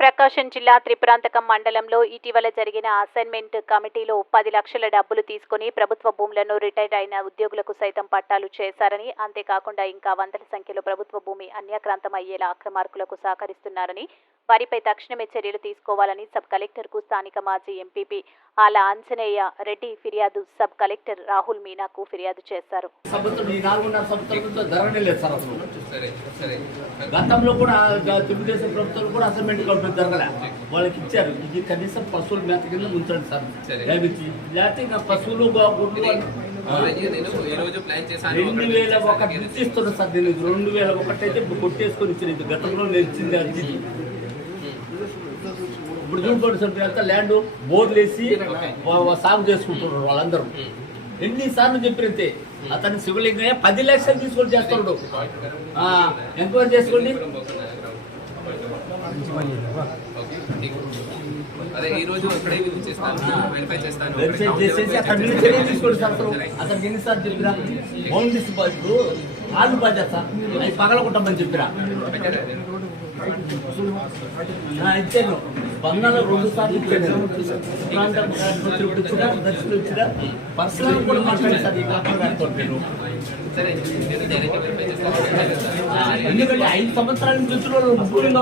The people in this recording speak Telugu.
ప్రకాశం జిల్లా త్రిపురాంతకం మండలంలో ఇటీవల జరిగిన అసైన్మెంట్ కమిటీలో పది లక్షల డబ్బులు తీసుకుని ప్రభుత్వ భూములను రిటైర్డ్ అయిన ఉద్యోగులకు సైతం పట్టాలు చేశారని అంతేకాకుండా ఇంకా వందల సంఖ్యలో ప్రభుత్వ భూమి అన్యాక్రాంతం అయ్యేలా అక్రమార్కులకు సహకరిస్తున్నారని వారిపై తక్షణమే చర్యలు తీసుకోవాలని సబ్ కలెక్టర్కు స్థానిక మాజీ ఎంపీపీ ఆల ఆంజనేయ రెడ్డి ఫిర్యాదు సబ్ కలెక్టర్ రాహుల్ మీనాకు ఫిర్యాదు చేశారు. గతంలో కూడా గ- తెలుగుదేశం ప్రభుత్వం కూడా అసైన్మెంట్ కంప్లీట్ జరగలే. వాళ్ళకి ఇచ్చారు. ఇది కనీసం పశువుల మేత కింద ఉంచండి సార్. దయచేసి. లేకపోతే ఇంకా పశువులు రెండు వేల ఒకటి ఇస్తున్నా సార్ నేను రెండు వేల ఒకటి అయితే ఇప్పుడు కొట్టేసుకొని ఇచ్చిన ఇది. గతంలో నేను ఇచ్చింది అది. ఇప్పుడు చూసుకోండి సార్ అంతా ల్యాండ్ బోర్లు వేసి సాగు చేసుకుంటున్నారు వాళ్ళందరూ. ఎన్నిసార్లు చెప్పినంతే అతను శివలింగయ్య పది లక్షలు తీసుకొని చేస్తున్నాడు. ఆ, ఎంక్వైరీ చేసుకోండి. అదే ఈ రోజు ఇక్కడే విజిట్ చేస్తాను వెరిఫై చేస్తాను. వెరిఫై చేసేసి అతని మీద చర్య తీసుకోండి సార్ అసలు. అతనికి ఎన్నిసార్లు చెప్పిరా బౌండరీస్ ఇప్పుడు ఆలు బాధ్యత సార్ అవి పగలగొట్టమని చెప్పిరా ఇచ్చాను. రెండు సార్లు వచ్చినా దర్శనం వచ్చినా పర్సనల్ కూడా మాట్లాడాను సార్ ఈ గారితో నేను ఎందుకంటే ఐదు సంవత్సరాల నుంచి వచ్చిన